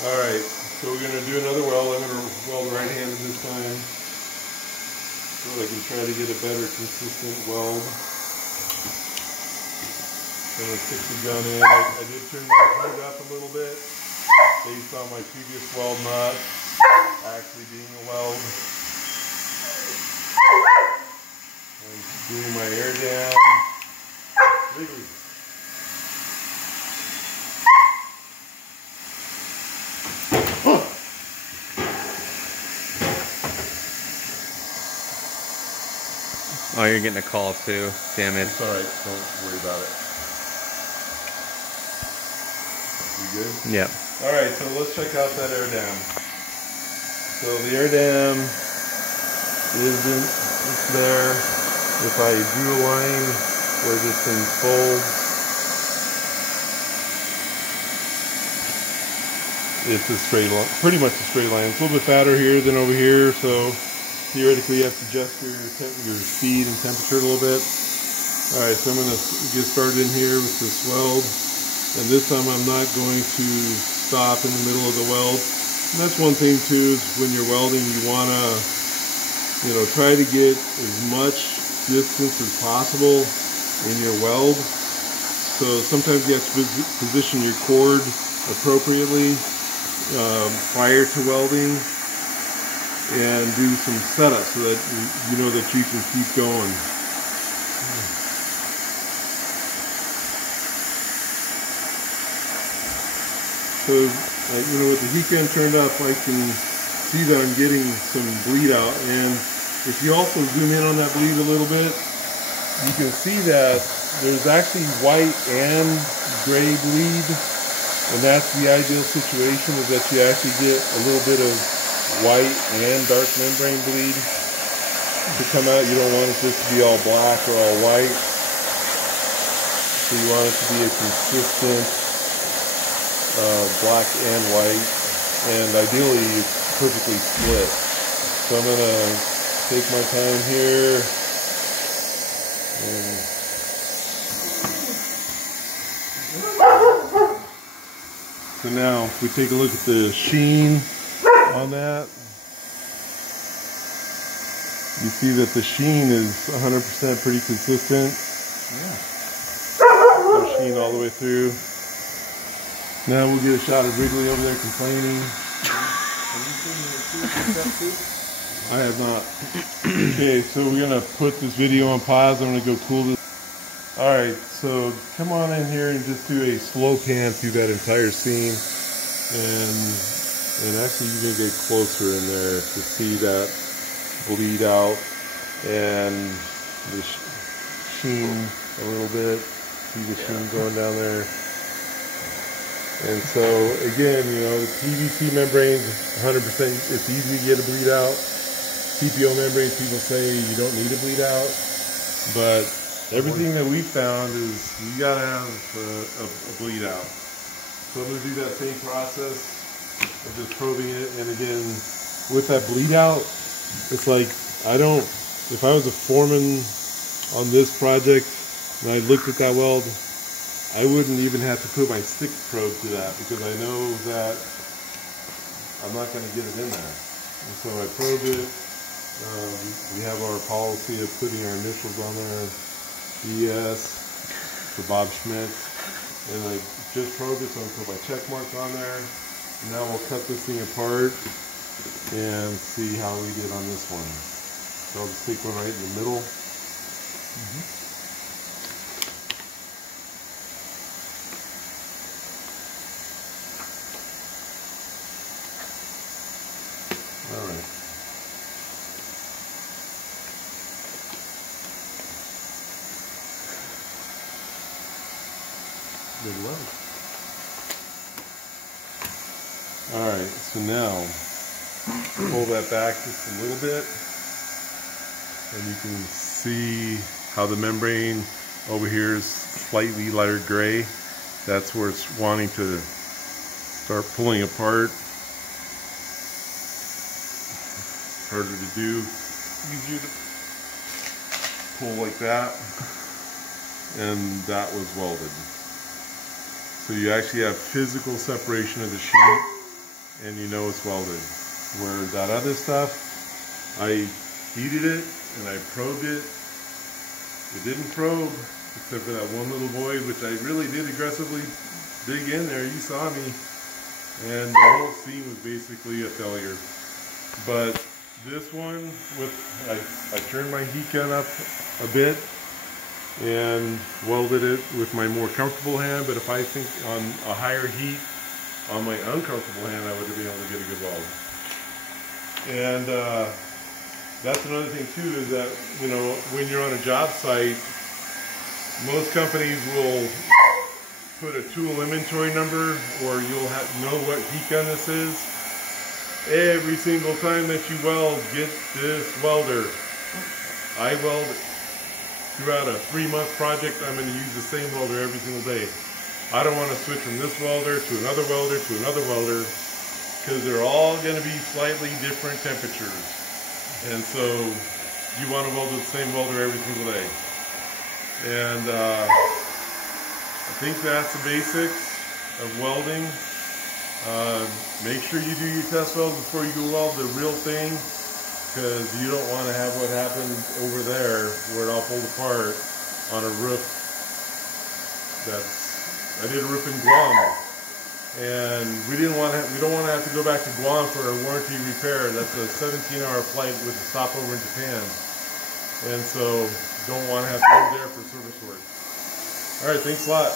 Alright, so we're going to do another weld. I'm going to weld right-handed this time so I can try to get a better consistent weld. I'm going to stick the gun in. I did turn my heat up a little bit based on my previous weld not actually being a weld. I'm doing my air down. Wrigley. Oh, you're getting a call too. Damn it. It's alright, don't worry about it. You good? Yep. Alright, so let's check out that air dam. So the air dam it's there. If I drew a line where this thing folds, it's a straight line, pretty much a straight line. It's a little bit fatter here than over here, so theoretically you have to adjust your speed and temperature a little bit. Alright, so I'm going to get started in here with this weld. And this time I'm not going to stop in the middle of the weld. And that's one thing too, is when you're welding you want to, try to get as much distance as possible in your weld. So sometimes you have to position your cord appropriately prior to welding and do some setup so that you know that you can keep going. So, with the heat gun turned up, I can see that I'm getting some bleed out. And if you also zoom in on that bleed a little bit, you can see that there's actually white and gray bleed. And that's the ideal situation, is that you actually get a little bit of white and dark membrane bleed to come out. You don't want it just to be all black or all white. So you want it to be a consistent black and white, and ideally it's perfectly split. So I'm going to take my time here and so now if we take a look at the sheen on that, you see that the sheen is 100% pretty consistent. Yeah. No sheen all the way through. Now we'll get a shot of Wrigley over there complaining. Have you seen the I have not. Okay, so we're going to put this video on pause. I'm going to go cool this. Alright, so come on in here and just do a slow pan through that entire scene. And actually you can get closer in there to see that bleed out and the sheen a little bit. See the sheen going down there. And so again, the PVC membranes, 100%, it's easy to get a bleed out. TPO membranes, people say you don't need a bleed out, but everything that we found is you gotta have a bleed out. So I'm gonna do that same process of just probing it. And again, with that bleed out, it's like if I was a foreman on this project and I looked at that weld, I wouldn't even have to put my stick probe to that, because I know that I'm not going to get it in there. And so I probe it. We have our policy of putting our initials on there, BS for Bob Schmidt, and I just probed it, so I put my check mark on there. And now we'll cut this thing apart and see how we did on this one. So I'll just take one right in the middle. Alright. Good luck. Alright, so now pull that back just a little bit, and you can see how the membrane over here is slightly lighter gray. That's where it's wanting to start pulling apart. Harder to do, easier to pull like that, and that was welded. So you actually have physical separation of the sheet and you know it's welded. Where that other stuff, I heated it and I probed it. It didn't probe, except for that one little void, which I really did aggressively dig in there. You saw me. And the whole seam was basically a failure. But this one, I turned my heat gun up a bit and welded it with my more comfortable hand. But if I think on a higher heat on my uncomfortable hand, I would have been able to get a good weld. And that's another thing too, is that, you know, when you're on a job site, most companies will put a tool inventory number, or you'll know what heat gun this is. Every single time that you weld, get this welder. I weld throughout a 3-month project. I'm going to use the same welder every single day. I don't want to switch from this welder to another welder to another welder, because they're all going to be slightly different temperatures. And so you want to weld with the same welder every single day. And I think that's the basics of welding. Make sure you do your test welds before you go weld the real thing, because you don't want to have what happened over there where it all pulled apart on a roof. I did a roof in Guam, and we don't want to have to go back to Guam for a warranty repair. That's a 17-hour flight with a stopover in Japan, and so don't want to have to go there for service work. All right, thanks a lot.